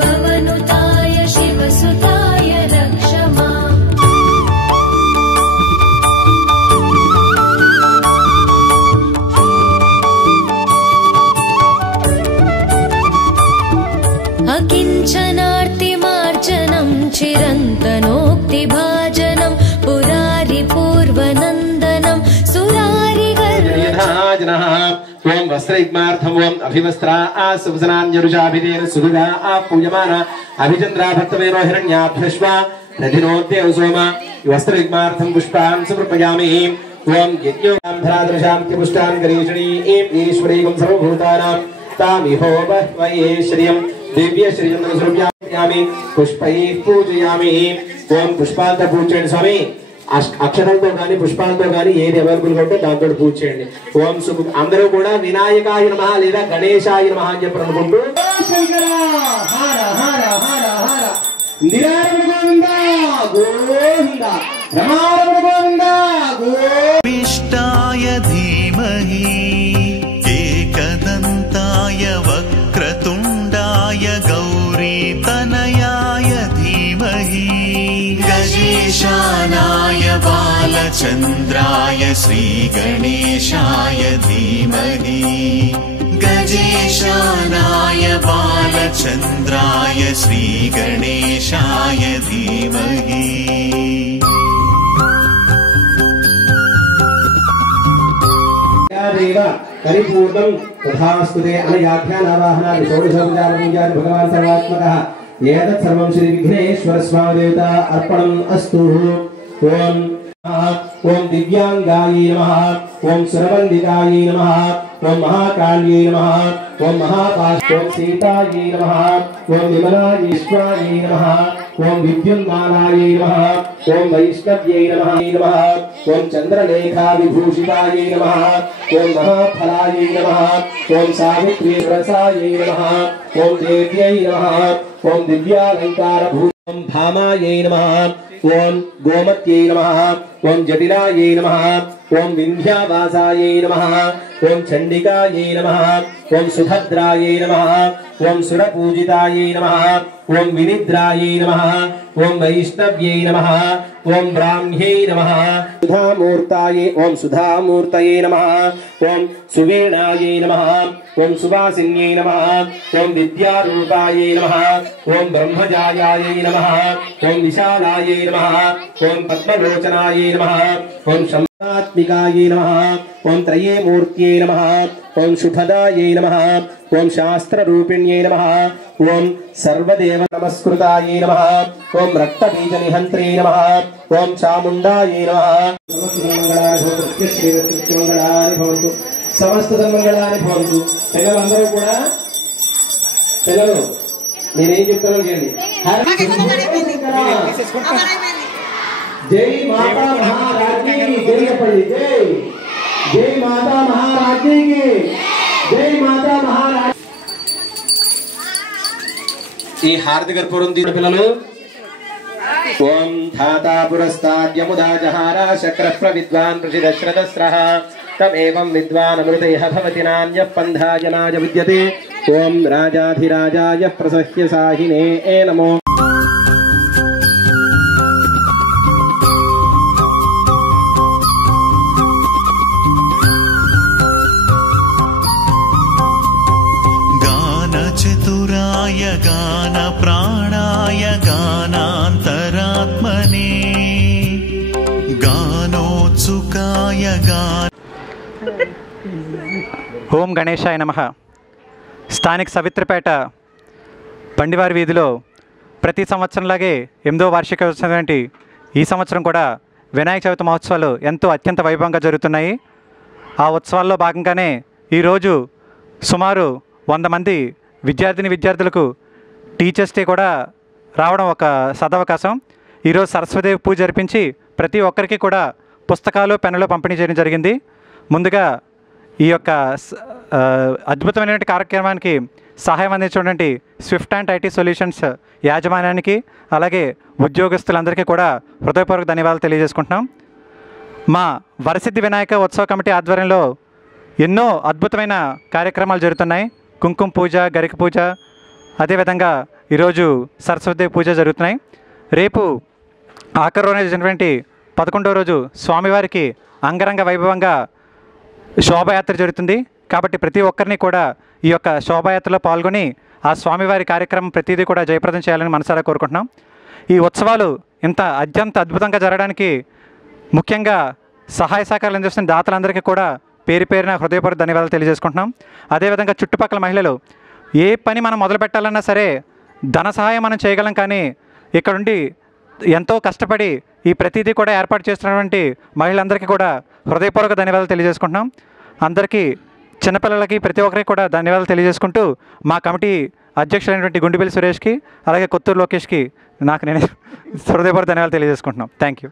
भवनुताय शिवसुताय रक्ष माम्। अकिञ्चनार्तिमार्जनं चिरन्तनोक्तिभाजनं पुरारिपूर्वनन्दनं सुरारिगर्वजनः ओं वस्त्रयुग्मार्थं ओं अभिवस्त्रा सुवसनान्यरुषाभिधेन सुविधा पूजमाना अभिचन्द्रा भक्तवेनो हिरण्याभ्यश्वा रथिनोद्यौ सोम वस्त्रयुग्मार्थं पुष्पान् समर्पयामि। ओं यज्ञोऽन्धरादृशान्ति पुष्टान् गणेशणी ईश्वरीकं सर्वभूतानां तामिहोपह्वये श्रियं दिव्यश्रियं समर्पयामि पुष्पैः पूजयामि। ओं पुष्पांत पूजयंడి స్వామి అక్షరాలతో గాని పుష్పాలతో గాని ఏది అవైలబుల్ గా ఉంటే దాంతో పూజ చేయండి। ఓం అందరూ కూడా వినాయకాయ నమః లేదా గణేశాయ నమః అని చెప్పి అనుకుంటూ శంకర హర హర హర హర నిరారణ గోవింద గోవింద రమారమణ గోవింద గోవిష్టాయ ధీమహి ఏకదంతాయ వక్రతుండాయ గౌరీతనయాయ ధీమహి गजेशानाय बालचन्द्राय श्रीगणेशाय धीमहि गजेशानाय बालचन्द्राय श्रीगणेशाय धीमहि। परिपूर्णं तथास्तुते अनयाध्यानावाहनानि षोडशोपचारपूजानि भगवान् सर्वात्मकः एतत् सर्वं श्री विघ्नेश्वर स्वामी देवता अर्पणम् अस्तु। ओम ओम दिव्यांगायै नमः ओम सुरवन्दिकायै नमः ओम महाकाल्यै नमः ओम महापाशै ओम सीतायै नमः ओम विमलायेश्वरायै नमः ओम विद्युन्मालायै नमः ओम वैष्णव्यै नमः ओम चंद्रलेखा विभूषितायै नमः ओम महाफलायै नमः ओम सावित्री रसायै नमः ओम देव्यै नमः ओम दिव्यालंकार भूषं भामायै नमः ओम गोमत्यै नमः ओम जटिलायै नमः ओम विंध्यावासायै नमः ओम चंडिकायै नमः ओम सुभद्रायै नमः ओम सुरपूजितायै नमः ओम विनिद्रायै नमः ओम वैष्णव्यै नमः ओम ब्राह्म्यै नमः सुधामूर्तायै ओम सुधामूर्तये नमः ओम सुवीणायै नमः ओम सुवासिन्यै नमः ओम विद्यारूपायै नमः ओम ब्रह्मजायायै नमः ओम विशालायै नमः ओम पद्मलोचनायै नमः ओम शम्भात्मिकायै नमः ओम त्रये मूर्त्यै नमः ओम शुभदायै नमः ओम शास्त्ररूपिण्यै नमः ओम सर्वदेव नमस्कृतायै नमः ओम रक्तबीजनिहन्त्रे नमः ओम चामुण्डायै नमः। समस्त सन्मंगलानि भवन्तु। పిల్లలందరూ కూడా పిల్లలు నేనేం చెప్తానో చేయండి। జై మాతా మహారాజ్ఞి జై చెప్పండి జై జై మాతా మహారాజ్ఞికి జై మాతా మహారాజ్। ఈ హారతి కర్పూరం తీసిన పిల్లలు ఓం ధాతా పురస్తాద్యముదా జహార శక్రప్ర విద్వాన్ ఋషిదశ్రతస్రః तमेवं विद्वान् अमृतयः भवति नान्यः पन्थाय नाय विद्यते। ओम राजाधिराजाय प्रसह्य साहिने नमो। गानचतुराय गानप्राणाय गानान्तरात्मने गानोत्सुकाय गान। ఓం గణేశాయ నమః। స్థానిక సవిత్రపేట బండివారి వీధిలో ప్రతి సంవత్సరంలాగే 8వ వార్షికోత్సవం ఈ సంవత్సరం కూడా వినాయక చవితి మహోత్సవాలు ఎంతో అత్యంత వైభవంగా జరుగుతున్నాయి। ఆ ఉత్సవాల్లో భాగంగానే ఈరోజు సుమారు 100 మంది విద్యార్థులకు టీచర్స్ డే కూడా రావడం ఒక సదవకాశం। ఈరోజు సరస్వదేవి పూజ జరిపించి ప్రతి ఒక్కరికి కూడా పుస్తకాలు పెన్నులు పంపిణీ చేయడం జరిగింది। ముందుగా ఈ యొక్క అద్భుతమైన కార్యక్రమానికి సహాయం అందించినటువంటి స్విఫ్ట్ అండ్ ఐటీ సొల్యూషన్స్ యాజమాన్యానికి అలాగే ఉద్యోగస్తులందరికీ కూడా హృదయపూర్వక ధన్యవాదాలు తెలియజేసుకుంటున్నాం। మా వరసిద్ధి వినాయక ఉత్సవ కమిటీ ఆధ్వర్యంలో ఎన్నో అద్భుతమైన కార్యక్రమాలు జరుగుతున్నాయి। కుంకుమ పూజ, గరిక పూజ, అదేవిధంగా ఈరోజు సరస్వతి పూజ జరుగుతున్నాయి. రేపు ఆఖరి రోజు జరిగినటువంటి 11వ రోజు స్వామివారికి అంగరంగ వైభవంగా శోభాయాత్ర జరుగుతుంది. కాబట్టి ప్రతి ఒక్కరిని కూడా ఈ యొక్క శోభాయాత్రలో పాల్గొని ఆ స్వామివారి కార్యక్రమం ప్రతిదీ కూడా జయప్రదం చేయాలని మనసారా కోరుకుంటున్నాం. ఈ ఉత్సవాలు ఇంత అత్యంత అద్భుతంగా జరగడానికి ముఖ్యంగా సహాయ సహకారాలు అందిస్తున్న దాతలందరికీ కూడా పేరు పేరున హృదయపూర్వక ధన్యవాదాలు తెలియజేసుకుంటున్నాం. అదేవిధంగా చుట్టుపక్కల మహిళలు ఏ పని మనం మొదలు పెట్టాలన్నా సరే ధన సహాయం మనం చేయగలం, కానీ ఇక్కడుండి ఎంతో కష్టపడి ఈ ప్రతిదీ కూడా ఏర్పాటు చేస్తున్నటువంటి మహిళలందరికీ కూడా హృదయపూర్వక ధన్యవాదాలు తెలియజేసుకుంటున్నాం. అందరికీ చిన్నపిల్లలకి ప్రతి ఒక్కరికి కూడా ధన్యవాదాలు తెలియజేసుకుంటూ మా కమిటీ అధ్యక్షులైనటువంటి గుండిపల్లి సురేష్కి అలాగే కొత్తూరు లోకేష్కి నేనే హృదయపూర్వక ధన్యవాదాలు తెలియజేసుకుంటున్నాం. Thank you.